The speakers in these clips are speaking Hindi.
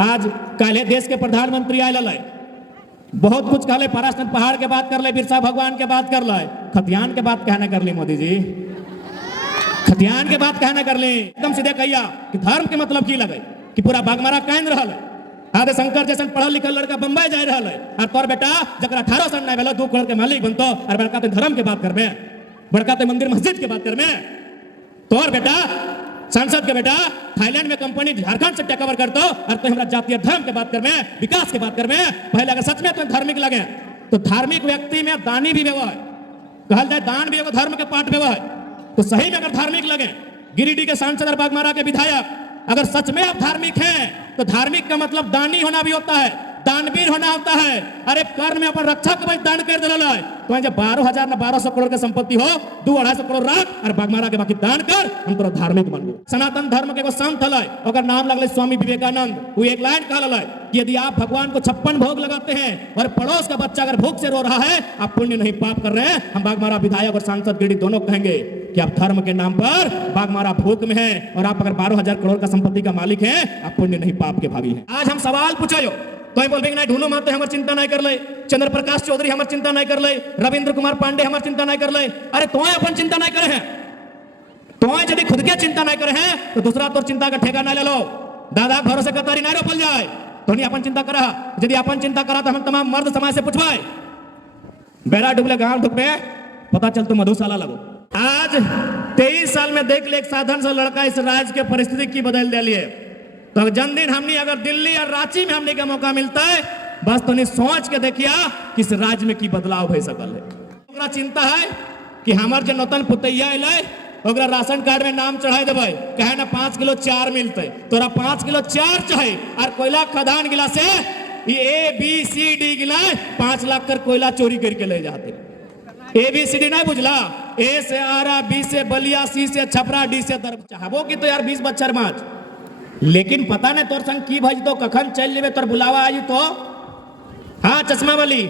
आज काले देश के प्रधानमंत्री आयल है, बहुत कुछ कहले, पराशर पहाड़ के बात कर ले, बिरसा भगवान के बात कर ले, खतियान के बात कहना कर ली मोदी जी, खतियान के बात कहना कर ली। एकदम सीधे कहिया कि धर्म के मतलब की लगे कि पूरा बागमारा कायन रहा है। आदे शंकर जैसे पढ़ल लिखल लड़का बम्बई जा रहा है और तोर बेटा जरा 18 साल नहीं भेलो 2 करोड़ के मालिक बनतो और बड़का ते धर्म के बात करबे, बड़का ते मंदिर मस्जिद के बात करबे। तोर बेटा सांसद के बेटा थाईलैंड में कंपनी झारखंड से टेक ओवर करतो और तो हमरा जातीय धर्म के बात करबे, विकास के बात करबे। पहले अगर सच में तो धार्मिक लगे तो धार्मिक व्यक्ति में दानी भी व्यवहार कहल जाए, दान भी एगो धर्म के पाठ व्यवहार। तो सही में अगर धार्मिक लगे, गिरिडीह के सांसद और बागमारा के विधायक अगर सच में आप धार्मिक हैं तो धार्मिक का मतलब दानी होना भी होता है, दानवीर होना होता है। अरे कर्म में अपन रक्षा के दान कर दिला है तो जब 12,000 ना 1200 करोड़ के संपत्ति हो 2-250 करोड़ रख और बागमारा के बाकी दान कर, हम तोरा धार्मिक बनबो। सनातन धर्म के एगो संत हलै, ओकर नाम लगले स्वामी विवेकानंद। वो एक लाइन कहल है कि यदि आप भगवान को 56 भोग लगाते हैं और पड़ोस का बच्चा अगर भूख से रो रहा है, आप पुण्य नहीं पाप कर रहे हैं। हम बागमारा विधायक और सांसद गिरिडीह दोनों कहेंगे कि आप धर्म के नाम पर बागमारा भूख में है और आप अगर 12,000 करोड़ का संपत्ति का मालिक हैं, आप पुण्य नहीं पाप के भागी हैं। आज हम सवाल पूछो तो बोलबे नहीं, ढूंढो माते हमार चिंता नहीं कर ले, चंद्र प्रकाश चौधरी हमार चिंता नहीं कर ले, रविंद्र कुमार पांडे हमार चिंता नहीं कर ले। अरे तो अपन चिंता नहीं करे हैं, तो यदि खुद के चिंता नहीं करे हैं तो दूसरा तो चिंता का ठेका नहीं ले लो। दादा घरों से कतारी नहीं रोपल जाए तो नहीं अपन चिंता करा। यदि अपन चिंता करा तो हम तमाम मर्द समाज से पूछवाए, बेरा डुबले गांव ढुकबे पता चल तो मधुशाला लगो। आज 23 साल में देख ले एक साधारण सा लड़का इस राज्य के परिस्थिति की बदल दिली है। तो जन्मदिन हमने अगर दिल्ली और रांची में हमने का मौका मिलता है, बस तो नहीं सोच के देखिया कि इस राज्य में की बदलाव हो सकल है। ओकरा चिंता है कि हमार जो नौतन पुतैया अलै ओकरा राशन कार्ड में नाम चढ़ा देवे, कहे ना 5 किलो 4 मिलते, तोरा 5 किलो 4 चाहे और कोयला खदान गिला से ये ABCD गिला 5 लाख कर कोयला चोरी करके ले जाते। ABCD नहीं बुझला, A से आरा, B से बलिया, C से छपरा, D से दर चाहबो कि तो यार 20 बच्चर माच, लेकिन पता नहीं तोर संग की भज तो कखन चल लेवे तोर बुलावा आई तो। हाँ चश्मा वाली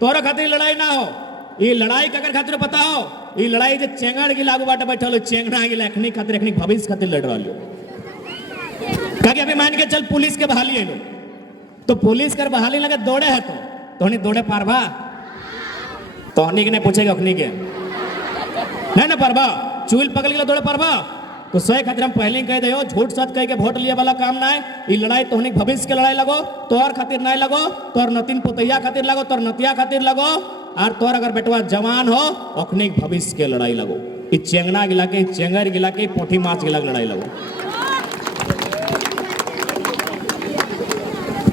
तोरा खातिर लड़ाई ना हो, ये लड़ाई ककर खातिर पता हो, ये लड़ाई जे चेंगड़ की लागू बाटे बैठल चेंगड़ा गिला एखनी खातिर एखनी भविष्य खातिर लड़ रहा लियो। काहे अभी मान के चल पुलिस के बहाली है तो पुलिस कर बहाली लगे दौड़े है तो नहीं दौड़े पारबा, तोहनी के नहीं पूछेगा अखनी के नहीं ना पारबा, चूल पकड़ के दौड़े पारबा। तो सही खातिर हम पहले ही कह दे, झूठ सच कह के वोट लिए वाला काम ना है। ये लड़ाई तोहनी भविष्य के लड़ाई लगो, तोहर खातिर नहीं लगो, तोहर नतीन पुतैया खातिर लगो, तोहर नतिया खातिर लगो, और तोहर अगर बेटवा जवान हो अखनी भविष्य के लड़ाई लगो। ये चेंगना गिला के, चेंगर गिला के, पोठी माछ गिला के लड़ाई लगो।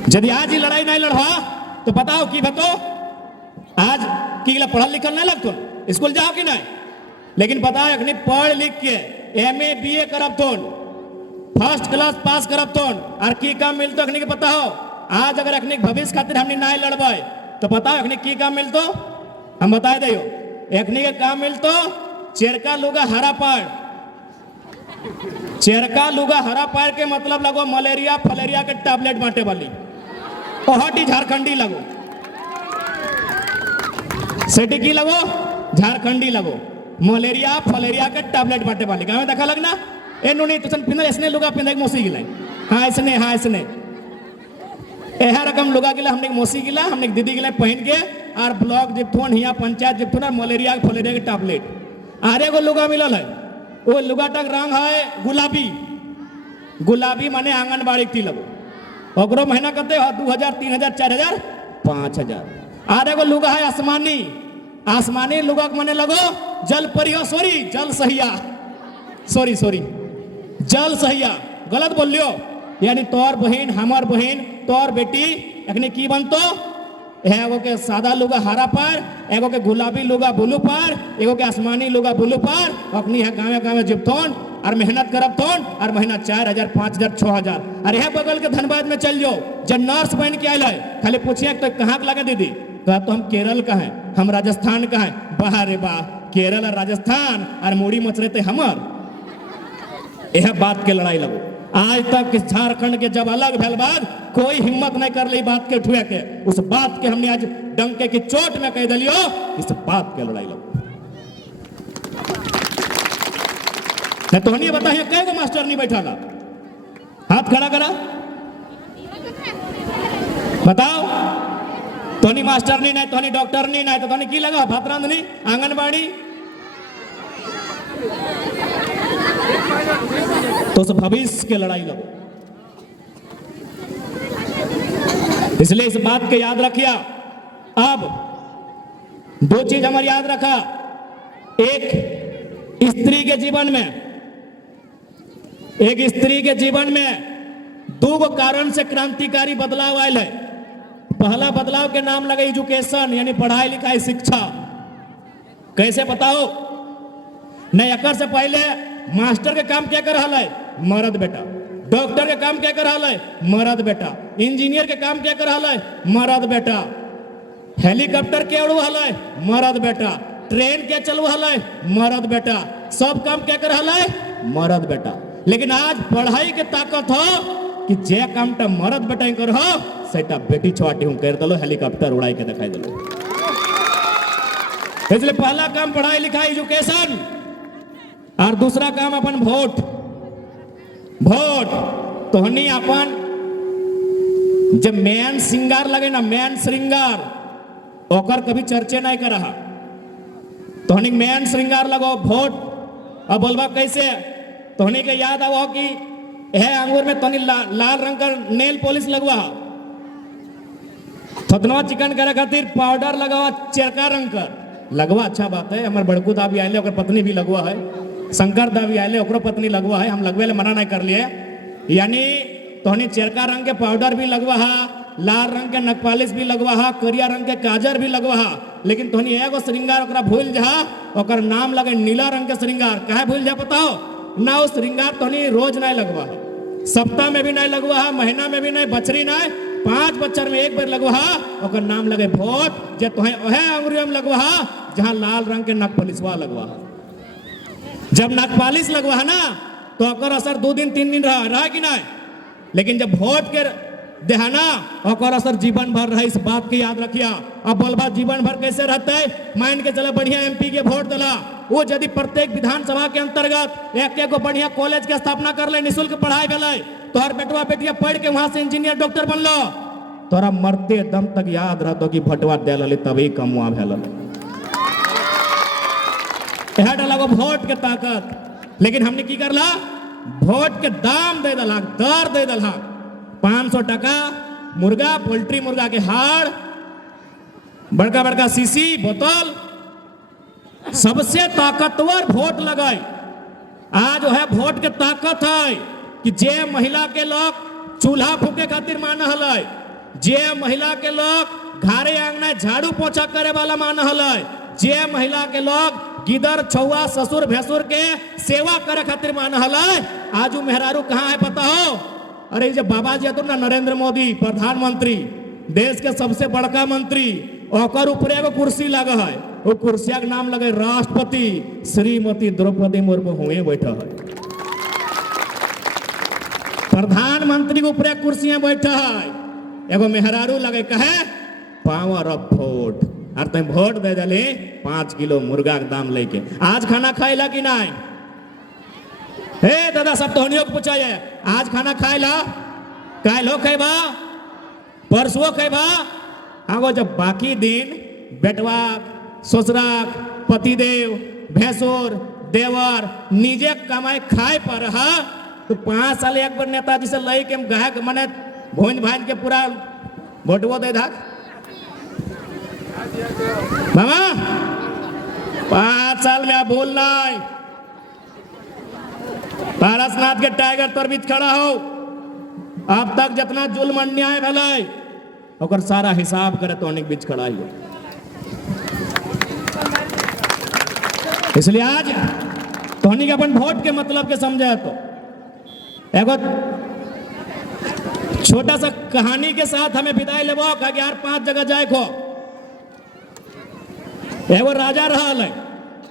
यदि आज ये लड़ाई नहीं लड़वा तो बताओ की बतो आज की गिला पढ़ल लिखल नहीं लगतो, स्कूल जाओ कि नहीं, लेकिन बताओ अखनी पढ़ लिख के MA BA करब तो फर्स्ट क्लास पास करब तो और की काम मिलतो अखनी के पता हो। आज अगर अखनी भविष्य खातिर हमने नहीं लड़बे तो बताओ अखनी की काम मिलतो, हम बता दियो अखनी के काम मिलतो चेरका लुगा हरा पाड़। चेरका लुगा हरा पाड़ के मतलब लगो मलेरिया फलेरिया के टैबलेट बांटे वाली, ओहटी झारखंडी लगो, सेठी की लगो झारखंडी लगो, मलेरिया फलेरिया के टैबलेट बांटे वाली। गाँव में देखा लगना ए नुनी तुसन पिंदे ऐसने लुगा पिंदे मोसी गिला, हाँ ऐसने, हाँ ऐसने एहा रकम लुगा गिला हमने मोसी गिला, हमने दीदी गिला पहन के और ब्लॉक जिप्थोन हिया पंचायत जिप्थोन और मलेरिया फलेरिया के टैबलेट। आरे को लुगा मिलल है, वो लुगा टक रंग है गुलाबी, गुलाबी माने आंगनबाड़ी की लगो, ओकरो महीना कते 2,000 3,000 4,000 5,000। आरे को लुगा है आसमानी, आसमानी लुगा माने लगो जल परियो सॉरी जल सहिया, सॉरी जल सहिया गलत बोल लियो, यानी तोर बहन हमार बहन तोर बेटी अखनी की बनतो एगो के सादा लुगा हरा पर, एगो के गुलाबी लुगा ब्लू पर, एगो के आसमानी लुगा ब्लू पर, अखनी है गाँव गाँव जिप्थोन और मेहनत करब थोन और महीना 4,000 5,000 6,000। अरे है बगल के धनबाद में चल जाओ, जब नर्स बन के आयल है खाली पूछिए तो कहाँ के लगे दीदी, कहा तो हम केरल का हैं, हम राजस्थान का हैं। वाह रे वाह, केरल और राजस्थान और मूड़ी मचरे थे हमर, यह बात के लड़ाई लगो। आज तक झारखंड के जब अलग भेल बाद कोई हिम्मत नहीं कर ली बात के उठुए के, उस बात के हमने आज डंके की चोट में कह दिलियो, इस बात के लड़ाई लगो। नहीं तो नहीं बताइए कै गो मास्टर नहीं बैठा था, हाथ खड़ा करा बताओ, तोनी मास्टरनी नहीं, तोनी डॉक्टरनी नहीं, तो तोनी की लगा भातरांधनी आंगनबाड़ी। तो उस भविष्य के लड़ाई लगो। इसलिए इस बात के याद रखिया। अब दो चीज हमारे याद रखा। एक स्त्री के जीवन में, एक स्त्री के जीवन में दो कारण से क्रांतिकारी बदलाव आयल है। पहला बदलाव के नाम लगे एजुकेशन, यानी पढ़ाई लिखाई शिक्षा। कैसे बताओ? नहीं, अकर से पहले मास्टर के काम क्या कर रहा है? मर्द बेटा। डॉक्टर के काम क्या कर रहा है? मर्द बेटा। इंजीनियर के काम क्या कर रहा है? मर्द बेटा। हेलीकॉप्टर के उड़ रहा है? मर्द बेटा। ट्रेन क्या चल रहा है? मर्द बेटा। सब काम क्या कर रहा है? मर्द बेटा। लेकिन आज पढ़ाई के ताकत हो कि जे काम टा मर्द बेटा कर हो सेटा बेटी छुआटी हूं कर दलो, हेलीकॉप्टर उड़ाई के दिखाई दलो। इसलिए पहला काम पढ़ाई लिखाई एजुकेशन, और दूसरा काम अपन वोट। वोट तो हनी अपन जब मैन श्रृंगार लगे ना, मैन श्रृंगार ओकर कभी चर्चे नहीं कर रहा। तो हनी मैन श्रृंगार लगो वोट। अब बोलबा कैसे? तो हनी के याद आओ कि है अंगूर में तनी लाल रंग का नेल पॉलिश लगवा, थतनवा चिकन करे खातिर पाउडर लगवा चरका रंग का लगवा। अच्छा बात है। हमारे बड़कू दाबी आए, ओकर पत्नी भी लगवा है। शंकर दाबी आए, ओकरो पत्नी लगवा है। हम लगवे ले मना नहीं कर लिए। यानी तोहनी चरका रंग के पाउडर भी लगवा है, लाल रंग के नकपालिश भी लगवा है, करिया रंग के काजर भी लगवा है। लेकिन तोहनी एगो श्रृंगार ओकरा भूल जा, ओकर नाम लगे नीला रंग के श्रृंगार। काहे भूल जा बताओ? ना वो श्रृंगार तोहनी रोज नहीं लगवा है, सप्ताह में भी नहीं लगवा है, महीना में भी नहीं, बछरी नहीं, 5 बच्चर में एक बार लगवा। ओकर नाम लगे वोट। जे तोहे ओहे अंगुरिया में लगवा जहां लाल रंग के नकपालिशवा लगवा। जब नकपालिश लगवा ना तो ओकर असर 2 दिन 3 दिन रहा कि नहीं। लेकिन जब वोट के देहाना ओकर असर जीवन भर रहा। इस बात की याद रखिया। अब बोलबा जीवन भर कैसे रहते? मान के चला बढ़िया एमपी के वोट दिला, वो यदि प्रत्येक विधानसभा के अंतर्गत एक बढ़िया कॉलेज के स्थापना कर ले, निःशुल्क पढ़ाई भेले, तोहर बेटवा बेटिया पढ़ के वहां से इंजीनियर डॉक्टर बनलो, तोरा मरते दम तक याद रहतो कि भटवा दिल तभी कमुआ भेल। लगो वोट के ताकत। लेकिन हमने की करला? वोट के दाम दे दला, दर दे दला। 500 टका मुर्गा, पोल्ट्री मुर्गा के हाड़, बड़का बड़का सीसी बोतल, सबसे ताकतवर वोट लगाई। आज है वोट के ताकत है कि जे महिला के लोग चूल्हा फूके खातिर माना हल, जे महिला के लोग घरे आंगना झाड़ू पोछा करे वाला माना हल, जे महिला के लोग गिदर छुआ ससुर भैंसुर के सेवा करे खातिर माना हल। आज मेहरारू कहाँ है पता हो? अरे जब बाबा जी तो ना नरेंद्र मोदी प्रधानमंत्री, देश के सबसे बड़का मंत्री, ओकर ऊपर एगो कुर्सी लगा है। वो कुर्सिया के नाम लगे राष्ट्रपति श्रीमती द्रौपदी मुर्मू हुए बैठा है। प्रधानमंत्री के ऊपर कुर्सियां बैठा है, एगो मेहरारू लगे कहे पावर ऑफ वोट। और तुम वोट दे दले 5 किलो मुर्गा के दाम लेके। आज खाना खाइला कि नहीं? हे दादा सब तोहनियों को पूछा है, आज खाना खाइला? काल्हो खैबा, परसों खैबा। आगो जब बाकी दिन बेटवा, ससुराल, पतिदेव, भैंसुर, देवर निजे कमाए खाए पर रहा, तो 5 साल एक बार नेताजी से लई के गायक मने भोज भाज के पूरा भोटवो दे धाक। मामा 5 साल में आप बोलना है। पारसनाथ के टाइगर तर बीच खड़ा हो, अब तक जितना जुल्म अन्याय भले और सारा हिसाब करे तो अनेक बीच खड़ा ही हो। इसलिए आज तोहनी के अपन वोट के मतलब के समझे तो एगो छोटा सा कहानी के साथ हमें विदाई लेबो। कहा यार 5 जगह जाए को। एगो राजा रहा है,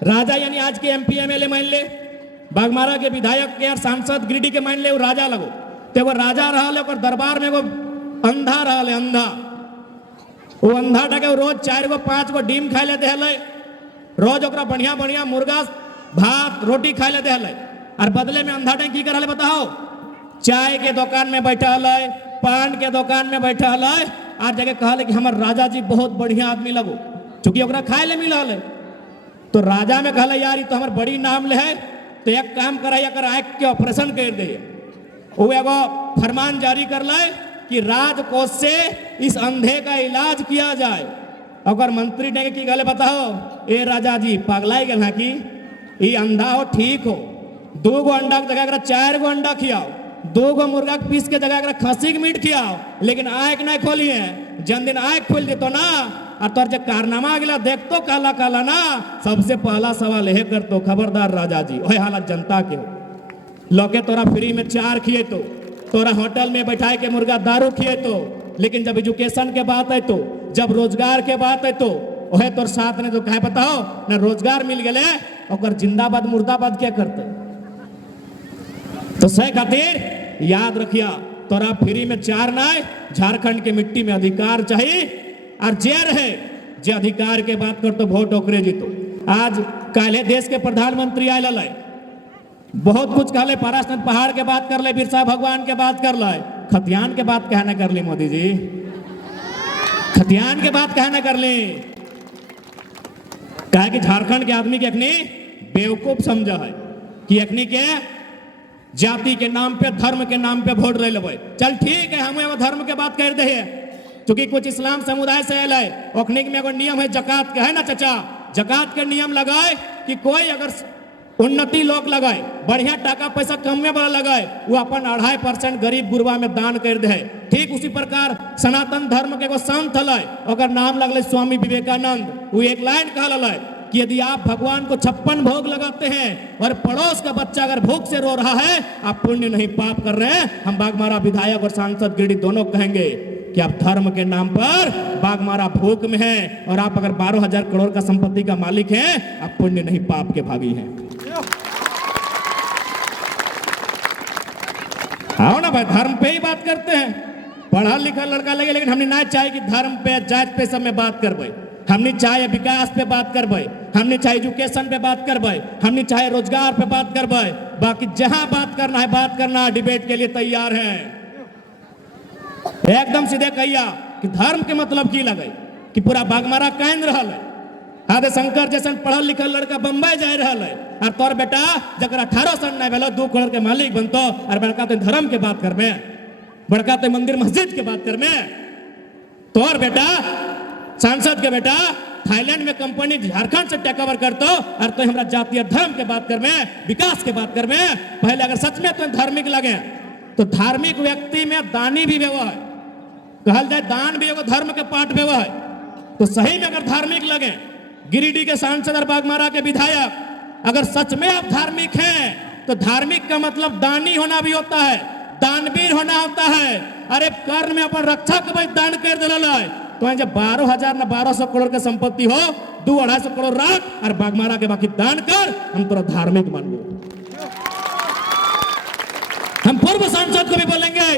राजा यानी आज के एमपी एमएलए मान ले, बागमारा के विधायक के सांसद गिरिडीह के मान ले, वो राजा लगो। तो एगो राजा रहा है, दरबार में एगो अंधा रहा है, अंधा। वो अंधा टके रोज 4 गो 5 गो डीम खाए लेते है, रोज ओकरा बढ़िया बढ़िया मुर्गा भात रोटी खाए लेते है। और बदले में अंधा टके की कर बताओ, चाय के दुकान में बैठा है, पान के दुकान में बैठा है और जगह कहले कि हमार राजा जी बहुत बढ़िया आदमी लगो, चूंकि ओकरा खाए ले मिला है। तो राजा में कहले यार ये तो हमार बड़ी नाम ले है, तो एक काम कराई अगर आँख के ऑपरेशन कर दे। वो एगो फरमान जारी कर लाए कि राजकोष से इस अंधे का इलाज किया जाए। अगर मंत्री ने की गले बताओ ए राजा जी पगलाई गल है कि ये अंधा हो ठीक हो, 2 गो अंडा की जगह 4 गो अंडा खियाओ, 2 गो मुर्गा के पीस के जगह खस्सी के मीट खियाओ, लेकिन आँख नहीं खोलिए। जन दिन आँख खोल देतो ना और तोर जो कारनामा गिला देख तो काला काला ना, सबसे पहला सवाल यह कर तो खबरदार राजा जी वही हालत जनता के हो। लोके तोरा फ्री में 4 खिए तो, तोरा होटल में बैठाए के मुर्गा दारू खिए तो, लेकिन जब एजुकेशन के बात है तो, जब रोजगार के बात है तो वह तोर साथ ने तो कहे बताओ ना रोजगार मिल गए और जिंदाबाद मुर्दाबाद क्या करते। तो सही खातिर याद रखिया तोरा फ्री में 4 ना, झारखंड के मिट्टी में अधिकार चाहिए और जे रहे जे अधिकार के बात कर तो वोट ओकरे जीतो। आज काले देश के प्रधानमंत्री आयल है, बहुत कुछ कहले, पारासनाथ पहाड़ के बात कर ले, बिरसा भगवान के बात कर ले, खतियान के बात कहना कर ली मोदी जी, खतियान के बात कहना कर ली। कहे कि झारखंड के आदमी के अखनी बेवकूफ समझा है कि अखनी के जाति के नाम पे धर्म के नाम पे वोट ले लेवे। चल ठीक है, हम धर्म के बात कर दे, क्योंकि कुछ इस्लाम समुदाय से आयल है। ओखनी में एगो नियम है जकात का, है ना चाचा, जकात के नियम लगाए कि कोई अगर उन्नति लोग लगाए, बढ़िया टाका पैसा कमवे वाला लगाए, वो अपन 2.5% गरीब गुरबा में दान कर दे। ठीक उसी प्रकार सनातन धर्म के एगो संत हल, अगर नाम लगल स्वामी विवेकानंद, वो एक लाइन कहल कि यदि आप भगवान को 56 भोग लगाते हैं और पड़ोस का बच्चा अगर भूख से रो रहा है, आप पुण्य नहीं पाप कर रहे हैं। हम बागमारा विधायक और सांसद गिरिडीह दोनों कहेंगे कि आप धर्म के नाम पर बागमारा भूख में हैं और आप अगर 12,000 करोड़ का संपत्ति का मालिक हैं, आप पुण्य नहीं पाप के भागी हैं। आओ ना भाई, धर्म पे ही बात करते हैं, पढ़ा लिखा लड़का लगे, लेकिन हमने ना चाहे कि धर्म पे जात पे सब में बात करबे, हमने चाहे विकास पे बात करबे, हमने चाहे एजुकेशन पे बात करबे, हमने चाहे रोजगार पे बात करबे, बाकी जहां बात करना है बात करना, डिबेट के लिए तैयार हैं। एकदम सीधे कहिया कि धर्म के मतलब की लगे कि पूरा बागमारा कायन रहा है। आदे शंकर जैसन पढ़ल लिखल लड़का बम्बई जा रहा है और तोर बेटा जब 18 साल नहीं भेलो 2 करोड़ के मालिक बनतो, और बड़का तो धर्म के बात कर में, बड़का तो मंदिर मस्जिद के बात कर में। तोर बेटा सांसद के बेटा थाईलैंड में कंपनी झारखंड से टेक ओवर करतो, और तो हमरा जातीय धर्म के बात कर में, विकास के बात कर में। पहले अगर सच में तो धार्मिक लगे तो धार्मिक व्यक्ति में दानी भी व्यवहार है, कहल जाए दान भी एगो धर्म के पाठ व्यवहार है। तो सही में अगर धार्मिक लगे, गिरिडीह के सांसद और बागमारा के विधायक, अगर सच में आप धार्मिक हैं तो धार्मिक का मतलब दानी होना भी होता है, दानवीर होना होता है। अरे कर्ण में अपन रक्षा के भाई दान कर दिला है, तो जब 12,000 ना 1,200 करोड़ के संपत्ति हो, 2-250 करोड़ रख और बागमारा के बाकी दान कर, हम तोरा धार्मिक मान लो। हम पूर्व सांसद को भी बोलेंगे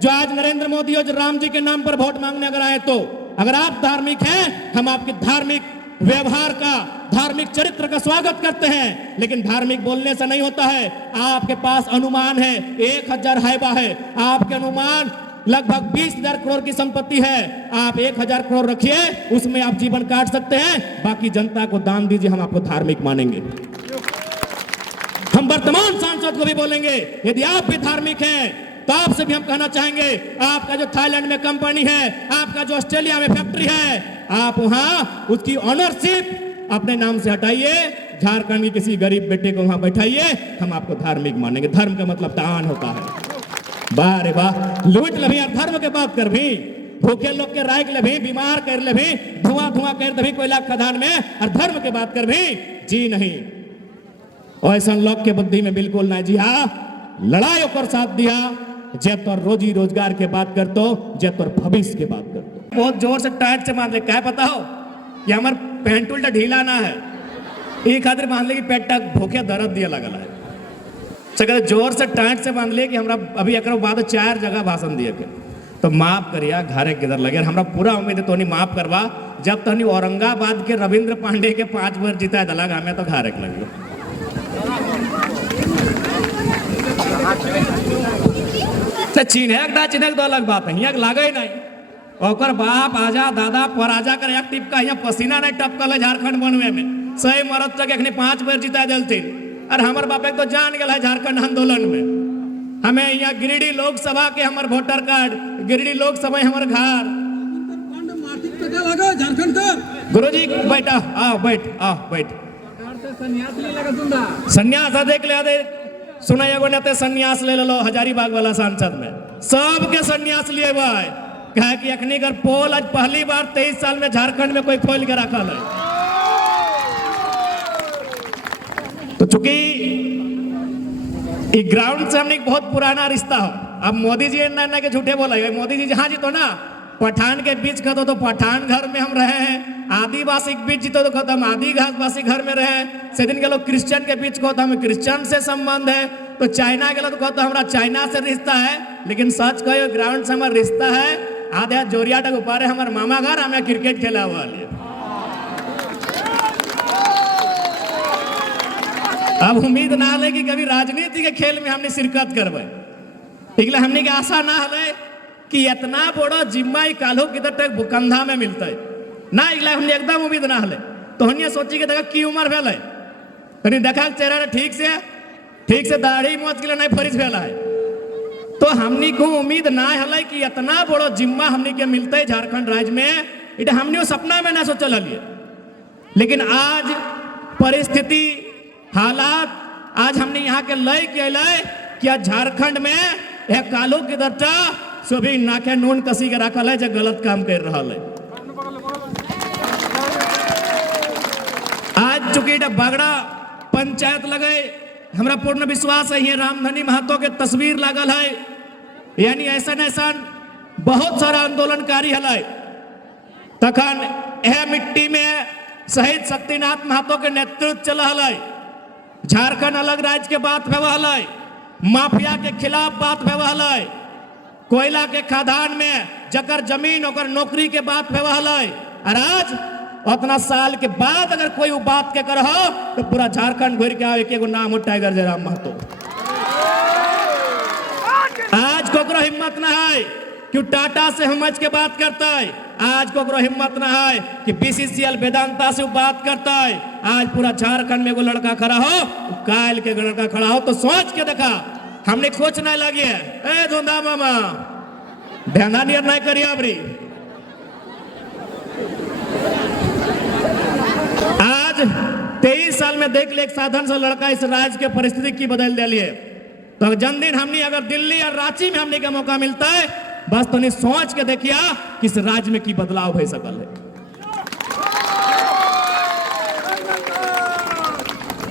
जो आज नरेंद्र मोदी और राम जी के नाम पर वोट मांगने अगर आए, तो अगर आप धार्मिक हैं, हम आपके धार्मिक व्यवहार का, धार्मिक चरित्र का स्वागत करते हैं, लेकिन धार्मिक बोलने से नहीं होता है। आपके पास अनुमान है 1,000 हाइबा है, आपके अनुमान लगभग 20,000 करोड़ की संपत्ति है, आप 1,000 करोड़ रखिए, उसमें आप जीवन काट सकते हैं, बाकी जनता को दान दीजिए, हम आपको धार्मिक मानेंगे। हम वर्तमान सांसद को भी बोलेंगे यदि आप भी धार्मिक हैं तो आपसे भी हम कहना चाहेंगे, आपका जो थाईलैंड में कंपनी है, आपका जो ऑस्ट्रेलिया में फैक्ट्री है, आप वहां उसकी ऑनरशिप अपने नाम से हटाइए, झारखंड के किसी गरीब बेटे को वहां बैठाइए, हम आपको धार्मिक मानेंगे। धर्म का मतलब दान होता है। वाह रे वाह, लूट लभी और धर्म के बात कर भी, भूखे लोग के राय ले भी, बीमार कर ले भी, धुआं धुआं कर दे कोयला खदान में, और धर्म के बात कर भी जी नहीं। ऐसा लोग के बुद्धि में बिल्कुल नहीं जी। हाँ, लड़ाई और साथ दिया, जे तोर रोजी रोजगार के बात करतो, जे तोर भविष्य के बात करतो। बहुत जोर से टाइट से बांध ले, क्या पता हो कि हमार पेंट उल्टा ढीला ना है, एक खातिर बांध ले कि पेट तक भूखे दर्द दिया लगल है। सकर जोर से टाइट से बांध ले कि हमरा अभी एक बाद 4 जगह भाषण दिए के, तो माफ करिया घरे किधर लगे। हमरा पूरा उम्मीद है तोनी माफ करवा, जब तनी औरंगाबाद के रविंद्र पांडे के 5 बार जीता दलग, हमें तो घरे के लगे। तो चिन्हक ना चिन्हक तो अलग बात है, यहाँ लागे नहीं। ओकर बाप आजा दादा पराजा कर एक टिप का यहाँ पसीना नहीं टपकल है झारखंड बनवे में। सही मरद तक एखनी 5 बार जिता दिलथिन, और हमार बाप एक तो जान गया है झारखंड आंदोलन में। हमें यहाँ गिरिडीह लोकसभा के हमार वोटर कार्ड, गिरिडीह लोकसभा हमार घर। झारखंड का गुरुजी बैठा, आओ बैठ। संन्यास देख ले, सुना एगो नेते संन्यास ले लो हजारीबाग वाला सांसद में, सबके संन्यास लिए भाई। कहे कि अखनी कर पोल आज पहली बार 23 साल में झारखंड में कोई खोल के रखा है। तो चूंकि ग्राउंड से हमने बहुत पुराना रिश्ता हो। अब मोदी जी ना के झूठे बोला, मोदी जी जहां जीतो ना पठान के बीच खतो तो पठान घर में हम रहे हैं, आदिवासी के बीच जीतो तो खत्म आदिवासी घर में रहे। से दिन के लोग क्रिश्चियन के बीच कहते हमें क्रिश्चियन से संबंध है, तो चाइना के लोग कहते हमारा चाइना से रिश्ता है। लेकिन सच कहो ग्राउंड से हमारा रिश्ता है। आधे जोरिया तक ऊपर है हमारे मामा घर, हमें क्रिकेट खेला हुआ लिए। अब उम्मीद ना हले कि कभी राजनीति के खेल में हमने शिरकत करवे, ठीक है। हमने के आशा ना हले कि इतना बड़ा जिम्मा कालो किधर तक कंधा में मिलता है ना, हमने एकदम उम्मीद ना हले। तो हमने सोची कि देखा की उम्र भेल है, तनी देखा चेहरा ठीक से दाढ़ी मोच के लिए नहीं फरिज भेल है। तो हमनी को उम्मीद ना हले कि इतना बड़ा जिम्मा हमनी के मिलता है झारखंड राज्य में। इटा हमने सपना में ना सोचल हलिए, लेकिन आज परिस्थिति हालात आज हमने यहाँ के लय के लय कि आज झारखंड में एक कालो की दर्जा सभी नाके नून कसी के रखल है जो गलत काम कर रहा है। आज चूंकि बगड़ा पंचायत लगे, हमरा पूर्ण विश्वास है ये रामधनी महतो के तस्वीर लागल है, यानी ऐसा बहुत सारा आंदोलनकारी हल। तखन यह मिट्टी में शहीद शक्तिनाथ महतो के नेतृत्व चल रहा है। झारखंड अलग राज्य के बात भेवल है, माफिया के खिलाफ बात भेवल है, कोयला के खदान में जकर जमीन और नौकरी के बात भेवल है। और आज उतना साल के बाद अगर कोई बात के कर हो तो पूरा झारखंड घूर के आओ, एक नाम हो टाइगर जयराम महतो। आज कोकरो हिम्मत ना है कि टाटा से हमच के बात करता है, आज कोकरो हिम्मत ना है कि बीसीसीएल वेदांता से बात करता है। आज पूरा झारखंड में एगो लड़का खड़ा हो, कायल के लड़का खड़ा हो, तो सोच के देखा हमने खोच नहीं लगी है। ए धुंधा मामा ध्यान नहीं करिए अबरी। आज 23 साल में देख ले एक साधन से लड़का इस राज्य के परिस्थिति की बदल दिली है। तो जन्मदिन हमने अगर दिल्ली और रांची में हमने का मौका मिलता है, बस तो नहीं सोच के देखिए कि इस राज्य में की बदलाव हो सकल है।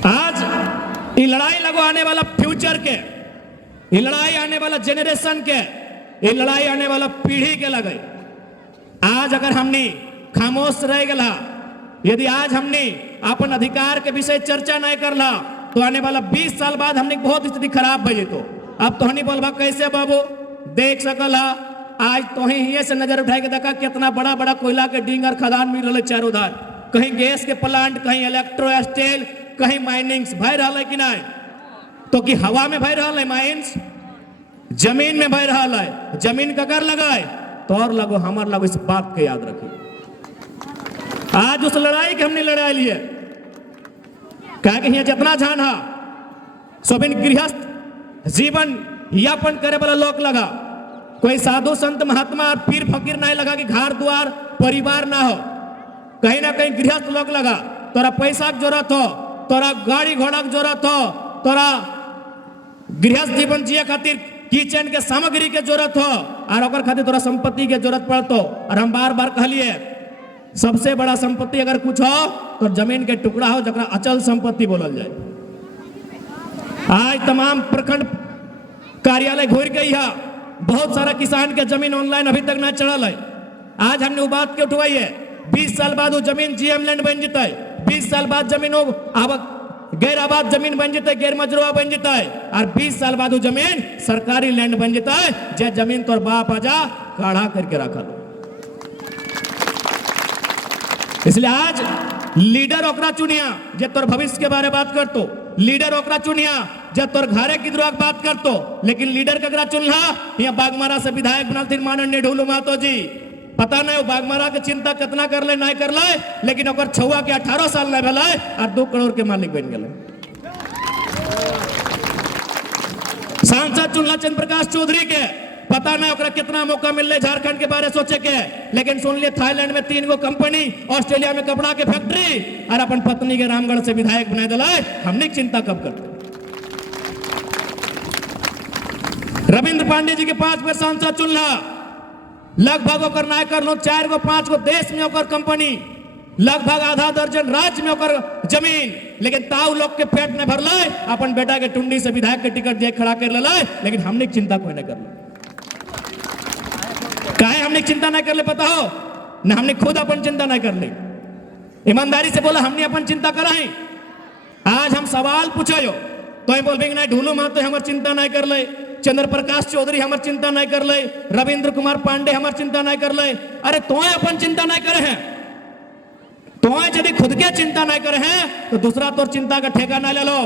आज ये लड़ाई लगो आने वाला फ्यूचर के, ये लड़ाई आने वाला जेनरेशन के, ये लड़ाई आने वाला पीढ़ी के लगे। आज अगर हमने खामोश रह गला, यदि आज हमने अपन अधिकार के विषय चर्चा नहीं करला, तो आने वाला 20 साल बाद हमने बहुत स्थिति खराब भई। तो अब तो हनी बोलबा कैसे बाबू देख सकल है। आज तो ही से नजर उठाए के देखा कितना बड़ा बड़ा कोयला के डिंग और खदान मिल रहा है चारों धार, कहीं गैस के प्लांट, कहीं इलेक्ट्रो स्टील, कहीं माइनिंग्स भय रहा है कि नहीं। तो कि हवा में भय रहा है माइंस, जमीन में भय रहा है, जमीन का कर लगाए तो और लगो हमार लगो, इस बात के याद रखिए। आज उस लड़ाई की हमने लड़ाई ली है, कहा कि यहाँ जितना जान है सोबिन गृहस्थ जीवन यापन करे वाला लोग लगा, कोई साधु संत महात्मा और पीर फकीर नहीं लगा कि घर द्वार परिवार ना हो, कहीं ना कहीं गृहस्थ लोग लगा। तोरा पैसा की जरूरत हो, तोरा गाड़ी घोड़ा की जरूरत हो, तोरा गृहस्थ जीवन जिये खातिर किचन के सामग्री के जरूरत हो, और ओकर खातिर तोरा संपत्ति के जरूरत पड़तो। और हम बार बार कहलिए सबसे बड़ा संपत्ति अगर कुछ हो तो जमीन के टुकड़ा हो, जरा अचल संपत्ति बोलल जाए। आज तमाम प्रखंड कार्यालय घूर गई है, बहुत सारा किसान के जमीन ऑनलाइन अभी तक ना चढ़ल है। आज हमने वो बात के उठवाई है, 20 साल बाद वो जमीन जीएम लैंड बन जता है, 20 साल बाद जमीन गैर आबाद जमीन बन जता है, गैर मजरूआ बन जता है, और 20 साल बाद वो जमीन सरकारी लैंड बन जता है, जे जमीन तोर बाप आजा काढ़ा करके रखा लो। इसलिए आज लीडर ओकरा चुनिया जे तोर भविष्य के बारे बात करतो, लीडर ओकरा चुनिया जब तोर घरे की द्रोह बात करतो, लेकिन लीडर ककरा चुनला यहाँ बागमारा से विधायक बनल माननीय ढोलू महतो जी। पता नहीं वो बागमारा के चिंता कितना कर ले नहीं कर ले, लेकिन ओकर छुआ के 18 साल नहीं भला और 2 करोड़ के मालिक बन गए। सांसद चुनला चंद्र प्रकाश चौधरी के, पता नहीं ओकरा कितना मौका मिल रहा झारखंड के बारे सोचे के, लेकिन सुन लिए थाईलैंड में 3 गो कंपनी, ऑस्ट्रेलिया में कपड़ा के फैक्ट्री और अपन पत्नी के रामगढ़ से विधायक बना दिला। हमने चिंता कब करते। रविंद्र पांडे जी के 5 बार सांसद चुनला, लगभग ओकर नाय कर लो 4 गो 5 गो देश में ओकर कंपनी, लगभग आधा दर्जन राज्य में ओकर जमीन, लेकिन ताऊ लोग के पेट में भरला। अपन बेटा के टुंडी से विधायक के टिकट दे खड़ा कर ले, लेकिन हमने चिंता कोई नहीं कर ले। काहे हमने चिंता नहीं कर ले पता हो ना, हमने खुद अपन चिंता नहीं कर ले। ईमानदारी से बोला हमने अपन चिंता करा है। आज हम सवाल पूछो तो बोल नहीं ढोलू महतो हमार चिंता नहीं कर ले, चंद्र प्रकाश चौधरी हमार चिंता नहीं कर ले, रविंद्र कुमार पांडे हमार चिंता नहीं कर ले। अरे तो अपन चिंता नहीं करे हैं, तो यदि खुद के चिंता नहीं करे हैं तो दूसरा तोर चिंता का ठेका ना ले लो।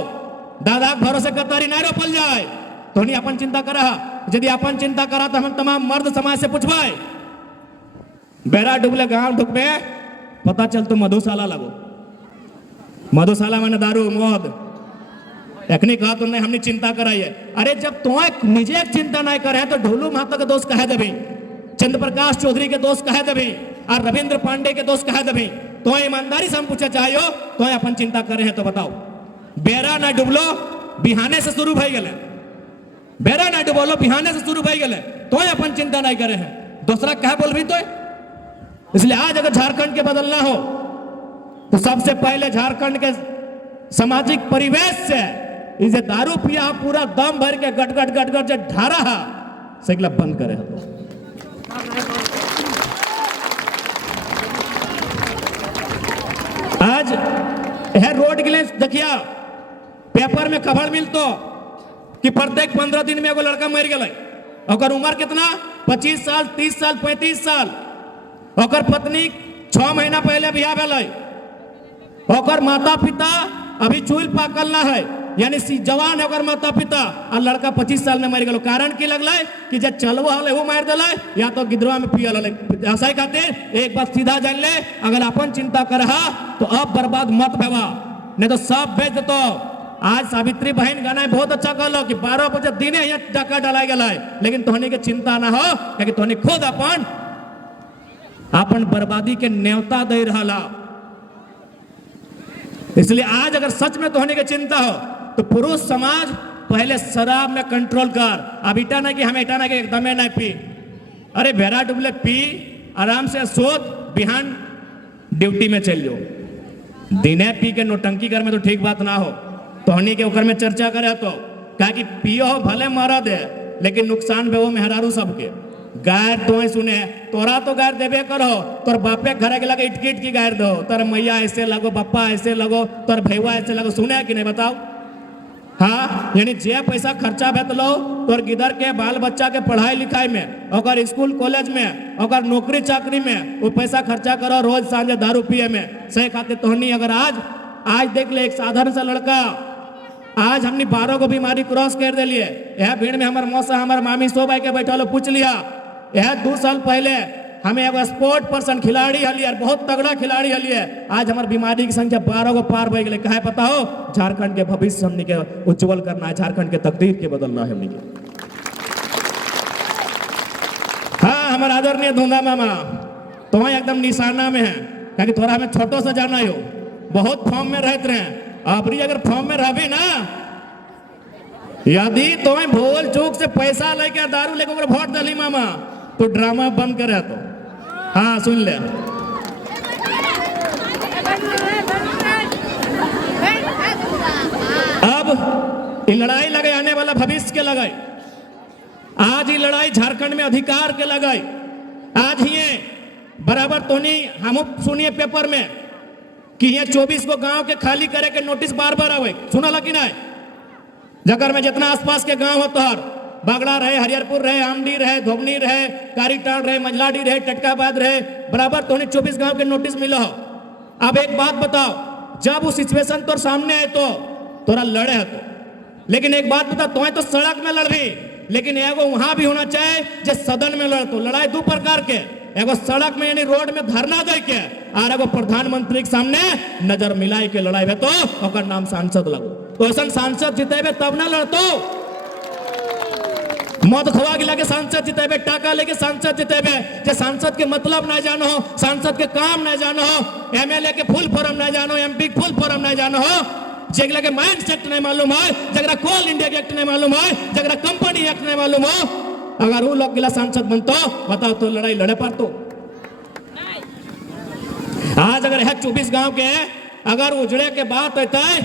दादा भरोसे कतारी नहीं रोपल जाए तो नहीं अपन चिंता करा। यदि अपन चिंता करा तो हम तमाम मर्द समाज से पूछवाए, बेरा डुबले गांव ढुकबे पता चल तो मधुशाला लगो, मधुशाला मैंने दारू मौत एखनी कहा तो नहीं हमने चिंता कराई है। अरे जब तो निजे चिंता नहीं करे तो ढोलू महतो के दोस्त कहे देवी, चंद्र प्रकाश चौधरी के दोस्त कहे देवी और रविंद्र पांडे के दोस्त कहे देवी। तो ईमानदारी से हम पूछा चाहिए तो अपन चिंता करे हैं तो बताओ। बेरा ना डुबलो बिहाने से शुरू भई गए, बेरा ना डुबलो बिहाने से शुरू भई गए तो अपन चिंता नहीं करे हैं। दूसरा कह बोल भी तो। इसलिए आज अगर झारखंड के बदलना हो तो सबसे पहले झारखंड के सामाजिक परिवेश से इसे दारू पिया पूरा दम भर के गट गट गट गट ढारा सगला बंद करे। आज यह रोड के लिए देखिया पेपर में खबर मिलतो कि प्रत्येक 15 दिन में एगो लड़का मर गए। ओकर उम्र कितना 25 साल 30 साल 35 साल। ओकर पत्नी 6 महीना पहले बियाह भेलै। ओकर माता पिता अभी चूल पाकल ना है, यानी जवान है ओकर माता पिता, और लड़का 25 साल में मर गए। कारण की लगल कि जब चलबो हल वो मार दिल या तो गिदरवा में पियल हल। ऐसा ही खातिर एक बात सीधा जान ले, अगर अपन चिंता कर तो अब बर्बाद मत भेवा, नहीं तो सब बेच देतो। आज सावित्री बहन गाना बहुत अच्छा कहलो कि 12 बजे दिने यहाँ डका डाला गया, लेकिन तोहनी के चिंता ना हो क्योंकि तोहनी खुद अपन बर्बादी के न्योता दे रहा। इसलिए आज अगर सच में तोहनी के चिंता हो तो पुरुष समाज पहले शराब में कंट्रोल कर। अब इटा ना कि हम इटा ना कि एकदम नहीं पी, अरे बेरा डुबले पी आराम से सोच, बिहान ड्यूटी में चल जाओ। दिने पी के नोटंकी कर में तो ठीक बात ना हो, तोहनी के ओकर में चर्चा करे तो कहा कि पियो हो भले मरद है लेकिन नुकसान भी वो मेहरारू सबके। गायर तो सुने तोरा तो गायर देवे करो, तोर बापे घर के लगे इटकिट की गायर दो, तोर मैया ऐसे लगो, पप्पा ऐसे लगो, तोर भैया ऐसे लगो, सुने कि नहीं बताओ। हाँ, यानी जे पैसा खर्चा भेत लो तोर गिदर के बाल बच्चा के पढ़ाई लिखाई में, और स्कूल कॉलेज में, और नौकरी चाकरी में वो पैसा खर्चा करो रोज सांझे दारू पिए में। सही खातिर तोहनी अगर आज देख ले एक साधारण सा लड़का, आज हमने 12 को बीमारी क्रॉस कर दे लिए। यह भीड़ में हमारे मौसा हमारे मामी सो भाई के बैठा लो पूछ लिया। यह 2 साल पहले हमें एगो स्पोर्ट पर्सन खिलाड़ी हलिए, बहुत तगड़ा खिलाड़ी हलिए। आज हमारे बीमारी की संख्या 12 को पार बढ़ गए। कहे पता हो, झारखंड के भविष्य हमने के उज्जवल करना है, झारखंड के तकदीर के बदलना है हमने के। हाँ, हमारे आदरणीय धुंधा मामा तो एकदम निशाना में है, क्योंकि थोड़ा हमें छोटो से जाना हो, बहुत फॉर्म में रहते रहे। अपनी अगर फॉर्म में रही ना, यदि तुम्हें भूल चूक से पैसा लेके दारू लेके वोट दली मामा तो ड्रामा बंद करे तो। हाँ सुन ले, अब ये लड़ाई लगे आने वाला भविष्य के लगाई। आज ये लड़ाई झारखंड में अधिकार के लगाई। आज ही बराबर तो नहीं हम सुनिए पेपर में कि ये 24 को गांव के खाली करे के नोटिस बार बार आवे, सुना लगी ना। जगर में जितना आसपास के गांव हो तोहर, बागड़ा रहे, हरिहरपुर रहे, आमडी रहे, धोबनी रहे, कारीटाड़ रहे, मंझलाडी रहे, टटकाबाद रहे, बराबर तो 24 गांव के नोटिस मिलो। अब एक बात बताओ, जब वो सिचुएशन तोर सामने आए तो तोरा लड़े है तो लेकिन एक बात बता, तो सड़क में लड़ भी, लेकिन एगो वहां भी होना चाहिए जो सदन में लड़तो। लड़ाई दो प्रकार के, एगो सड़क में यानी रोड में धरना दे के, और एगो प्रधानमंत्री के सामने नजर मिलाई के लड़ाई तो ओकर नाम सांसद लगो। तो ऐसा सांसद जितेबे तब ना लड़तो। मद खवा के लगे सांसद जितेबे, टाका लेके सांसद जितेबे, जे सांसद के मतलब ना जानो, सांसद के काम ना जानो, एमएलए के फुल फॉर्म ना जानो, एमपी के फुल फॉर्म ना जानो, जेगला के माइंस एक्ट नहीं मालूम है, जगरा कोल इंडिया के एक्ट नहीं मालूम है, जगरा कंपनी एक्ट नहीं मालूम हो, अगर वो लोग गिला सांसद बनतो, बताओ तो लड़ाई लड़े पारतो। आज अगर है 24 गांव के अगर उजड़े के बात होता है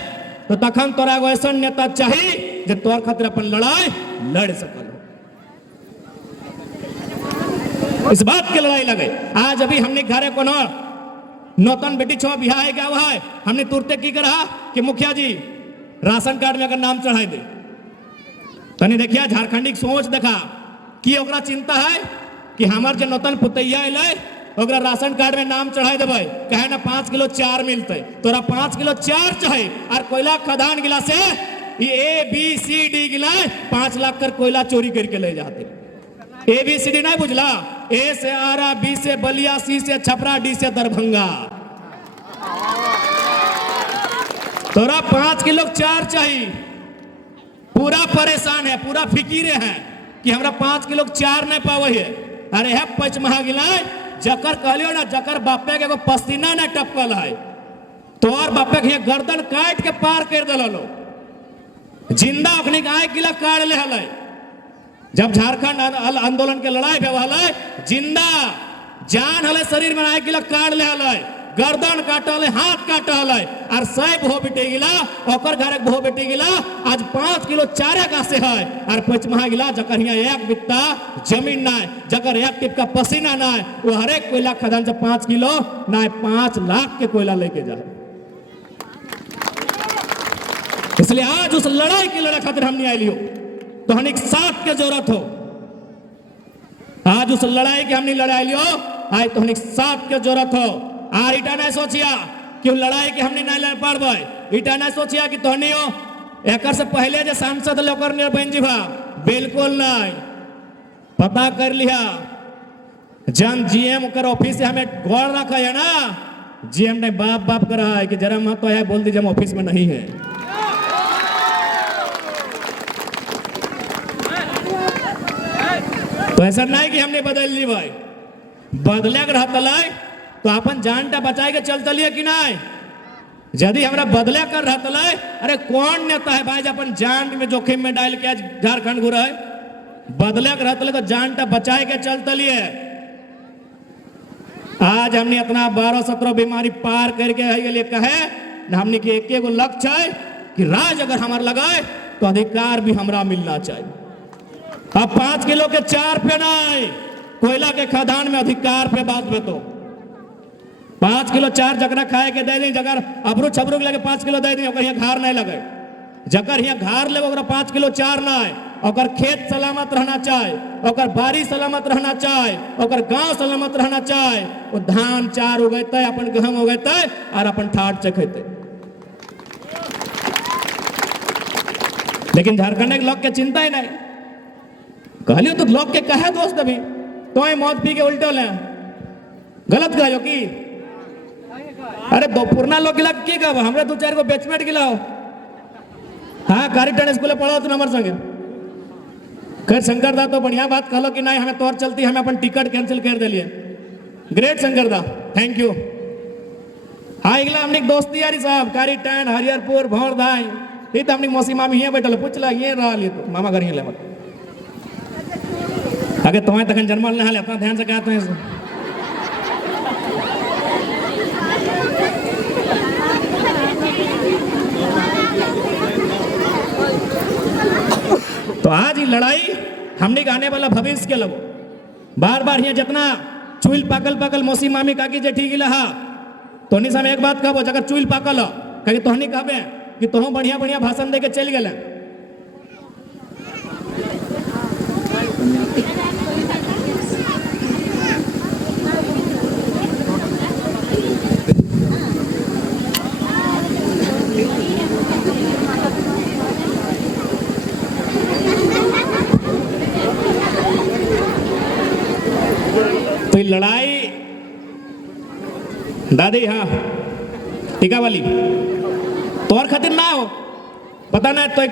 तो तखन तोरा एगो ऐसा नेता चाहिए जो तोर खातिर अपन लड़ाई लड़ सकल। इस बात के लड़ाई लगे। आज अभी हमने घरे को नौतन बेटी छो बिहार है क्या हुआ है, हमने तुरते की करा कि मुखिया जी राशन कार्ड में अगर नाम चढ़ाई दे, तनी देखिया झारखंडी सोच देखा कि ओकरा चिंता है कि हमार जो नौतन पुतैया अलै ओकरा राशन कार्ड में नाम चढ़ाई देवे, कहे ना 5 किलो 4 मिलते, तोरा 5 किलो 4 चाहे, और कोयला खदान गिला से ये ABCD गिला 5 लाख कर कोयला चोरी करके ले जाते। ABCD नहीं बुझला, A से आरा, B से बलिया, C से छपरा, D से दरभंगा। तोरा 5 किलो 4 चाहिए, पूरा परेशान है, पूरा फिकीरे है कि हमरा 5 किलो 4 नहीं पावे है। अरे है पचमहा गिला जकर कहलियो ना, जकर बापे के पसीना न टपकल है, तोर बापे के गर्दन काट के पार कर दिलो, जिंदा अखनी गाय किला काट ले हलै। जब झारखंड आंदोलन के लड़ाई भेल, जिंदा जान हले शरीर में आए किला काट ले हलै, गर्दन काटल, हाथ काटल, और 100 भो बेटी गिला, ओकर घर भो बेटी गिला, आज 5 किलो 4 का से है, और पचमहा गिला जकर हिया 1 बित्ता जमीन ना, जकर 1 टिप का पसीना ना, वो हर एक कोयला खदान से 5 किलो ना 5 लाख के कोयला लेके जाए। इसलिए आज उस लड़ाई की लड़ाई खातिर हमने आई लियो, तो हनिक साथ के जरूरत हो। आज उस लड़ाई की हमने लड़ाई लियो, आज तो हनिक साथ के जरूरत हो। आर इटा नहीं सोचिया कि लड़ाई के हमने नहीं लड़ पारबे, इटा नहीं सोचिया कि तोहनी हो एक से पहले जो सांसद लोकर बन जीवा, बिल्कुल नहीं। पता कर लिया, जन GM कर ऑफिस से हमें गौर रखा है ना, GM ने बाप बाप कर रहा है कि जरा मत तो है बोल दीजिए हम ऑफिस में नहीं है। तो ऐसा नहीं कि हमने बदल ली भाई, बदले के रहता तो अपन जानटा बचाए के चल चलिए कि नहीं। यदि हमरा बदले कर रहा, अरे कौन नेता है भाई अपन जान में जोखिम में डाल के आज झारखंड घुरा है, बदले के रहता तो जानटा बचाए के चल चलिए। आज हमने इतना 12-17 बीमारी पार करके कहे हमने की एक लक्ष्य है कि राज अगर हमारे लगाए तो अधिकार भी हमरा मिलना चाहिए। अब 5 किलो के 4 पे नहीं, कोयला के खदान में अधिकार पे बात में तो 5 किलो 4 जकरा खाए के दे दी, जगर अबरू छबरू के लगे 5 किलो दे दी, यहाँ घार नहीं लगे, जकर यहाँ घार ले 5 किलो 4 ना है, और खेत सलामत रहना चाहे, और बारी सलामत रहना चाहे, और गांव सलामत रहना चाहे, वो धान 4 उगते, अपन गहम उगते और अपन ठाट चखेते। लेकिन झारखंड के लोग के चिंता ही नहीं, कहलियो तो लोग के कहे दोस्त अभी तो मौत पी के उल्टे ले गलत कहो की। अरे दो पुरना लोग गिला की कब हमरे 2-4 को बेचमेट गिलाओ। हाँ कारीटन स्कूल पढ़ो तो नंबर संगे खैर शंकर दा तो बढ़िया बात कहलो कि नहीं हमें तौर चलती, हमें अपन टिकट कैंसिल कर दिलिए। ग्रेट शंकर दा, थैंक यू। हाँ इगला हमने दोस्ती यारी साहब कारीटन हरिहरपुर भौर धाई, ये तो हमने मौसी मामी यहाँ बैठल पूछ ला ये रहा ली तो मामा घर ले अगर तुम्हें तक जन्मल ना इतना ध्यान से कहते हैं। तो आज ये लड़ाई हमने आने वाला भविष्य के लगो बार बार यहाँ जितना चुल पाकल पाकल मौसी मामी काकी जेठी गिला हा तो समय एक बात कहो जगह चुल पाकल हो कहीं तोहनी कहबे कि तुम बढ़िया बढ़िया भाषण दे के चल गए। लड़ाई दादी हाँ टीका वाली तोर खातिर ना हो पता ना तो